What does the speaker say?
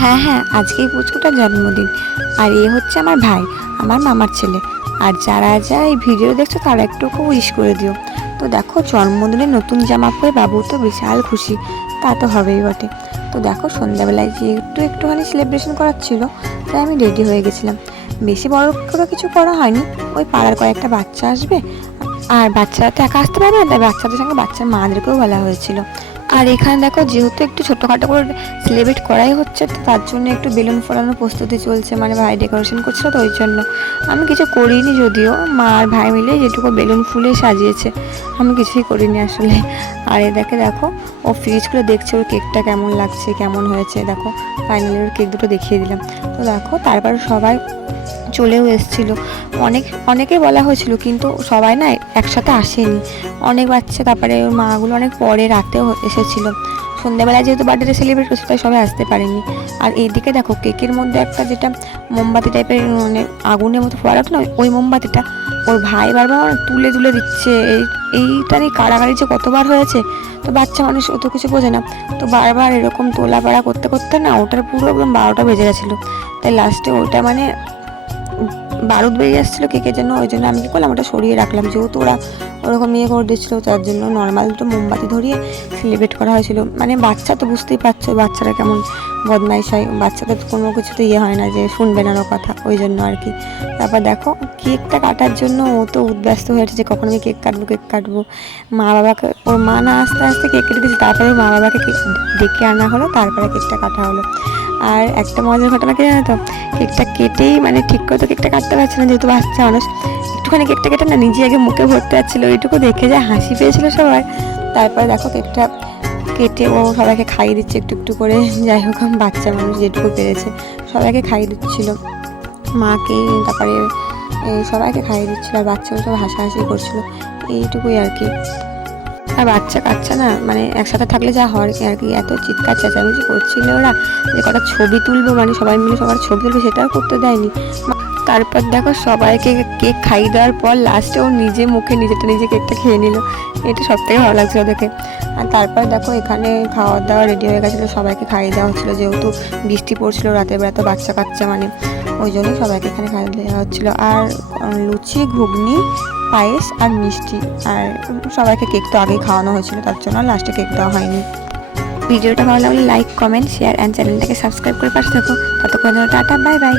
হ্যাঁ হ্যাঁ, আজকেই পুচকুটার জন্মদিন। আর এ হচ্ছে আমার ভাই, আমার মামার ছেলে। আর যারা যারা এই ভিডিও দেখছো তারা একটু খুব উইশ করে দিও। তো দেখো, জন্মদিনে নতুন জামা পরে বাবু তো বিশাল খুশি, তা তো হবেই বটে। তো দেখো, সন্ধ্যাবেলায় যে একটুখানি সেলিব্রেশন করার ছিল, তাই আমি রেডি হয়ে গেছিলাম। বেশি বড় করে কিছু করা হয়নি, ওই পাড়ার কয়েকটা বাচ্চা আসবে, আর বাচ্চারা তো একা আসতে পারবে না, তাই বাচ্চাদের সঙ্গে বাচ্চার মাদেরকেও বলা হয়েছিল। আর এখানে দেখো, যেহেতু একটু ছোটোখাটো করে সেলিব্রেট করাই হচ্ছে, তো তার জন্য একটু বেলুন ফোলানোর প্রস্তুতি চলছে, মানে ভাই ডেকোরেশন করছিল, তো ওই জন্য আমি কিছু করিনি, যদিও মা আর ভাই মিলে যেটুকু বেলুন ফুলে সাজিয়েছে, আমি কিছুই করিনি আসলে। আর এটাকে দেখো, ও ফ্রিজ খুলে দেখছে ওর কেকটা কেমন লাগছে, কেমন হয়েছে। দেখো, ফাইনালি ওর কেক দুটো দেখিয়ে দিলাম। তো দেখো, তারপর সবাই চলেও এসেছিলো। অনেকে বলা হয়েছিল, কিন্তু সবাই না একসাথে আসেনি, অনেক বাচ্চা, তারপরে ওর মাগুলো অনেক পরে রাতেও এসেছিলো। সন্ধ্যাবেলায় যেহেতু বার্থডেটা সেলিব্রেট করছে, তাই সবাই আসতে পারেনি। আর এইদিকে দেখো, কেকের মধ্যে একটা যেটা মোমবাতি টাইপের, মানে আগুনের মতো ফোয়ারা ওঠে না, ওই মোমবাতিটা ওর ভাই বারবার তুলে তুলে দিচ্ছে। এইটা নিয়ে কাড়াকাড়ি যে কতবার হয়েছে, তো বাচ্চা মানুষ অত কিছু বোঝে না, তো বারবার এরকম তোলাপাড়া করতে করতে না ওটার পুরো একদম 12টা বেজে গেছিলো। তাই লাস্টে ওটা মানে বারুদ বেরিয়ে আসছিলো কেকের জন্য, ওই জন্য আমি কী করলাম, ওটা সরিয়ে রাখলাম। যেহেতু ওরা ওরকম ইয়ে করে দিচ্ছিলো, তার জন্য নর্মাল দুটো মোমবাতি ধরিয়ে সেলিব্রেট করা হয়েছিল। মানে বাচ্চা তো বুঝতেই পারছো, বাচ্চারা কেমন বদমাইশ হয়, বাচ্চাদের কোনো কিছুতে ইয়ে হয় না যে শুনবে না ওর কথা, ওই জন্য আর কি। তারপর দেখো, কেকটা কাটার জন্য ও তো উদ্ব্যস্ত হয়েছে যে কখন আমি কেক কাটবো। মা বাবাকে, ওর মা না আস্তে আস্তে কেক কেটে দিয়েছে, তারপরে ওর মা বাবাকে ডেকে আনা হলো, তারপরে কেকটা কাটা হলো। আর একটা মজার ঘটনা কি জানো তো, কেকটা কেটেই মানে ঠিক করে তো কেকটা কাটতে পারছে না, যেহেতু বাচ্চা মানুষ, একটুখানি কেকটা কেটে না নিজে আগে মুখে ভরতে যাচ্ছিলো, ওইটুকু দেখে যা হাসি পেয়েছিল সবার। তারপরে দেখো, কেকটা কেটে ও সবাইকে খাইয়ে দিচ্ছে একটু একটু করে। যাই হোক, বাচ্চা মানুষ যেটুকু পেরেছে সবাইকে খাইয়ে দিচ্ছিল, মাকে, তারপরে সবাইকে খাইয়ে দিচ্ছিল, আর বাচ্চাগুলো সব হাসাহাসি করছিলো, এইটুকুই আর কি। আর বাচ্চা কাচ্চা না, মানে একসাথে থাকলে যা হয় আর কি, এত চিৎকার চেঁচামেচি করছিল ওরা, যে কটা ছবি তুলবো, মানে সবাই মিলে সবার ছবি তুলবে, সেটাও করতে দেয়নি। তারপর দেখো, সবাইকে কেক খাইয়ে দেওয়ার পর লাস্টে ও নিজে মুখে নিজে কেকটা খেয়ে নিল, এটা সব থেকে ভালো লাগছিল দেখে। আর তারপর দেখো, এখানে খাওয়া দাওয়া রেডি হয়ে গেছিলো, সবাইকে খাইয়ে দেওয়া হচ্ছিলো, যেহেতু বৃষ্টি পড়ছিল রাতের বেলা, তো বাচ্চা কাচ্চা মানে ওই জন্যই সবাইকে এখানে খাইয়ে দেওয়া হচ্ছিলো। আর লুচি, ঘুগনি, পায়েস আর মিষ্টি, আর সবাইকে কেক তো আগেই খাওয়ানো হয়েছিল, তার জন্য লাস্টে কেক দেওয়া হয়নি। ভিডিওটা ভালো লাগলে লাইক, কমেন্ট, শেয়ার অ্যান্ড চ্যানেলটাকে সাবস্ক্রাইব করে পাশে থাকো। ততক্ষণ জন্য টাটা, বাই বাই।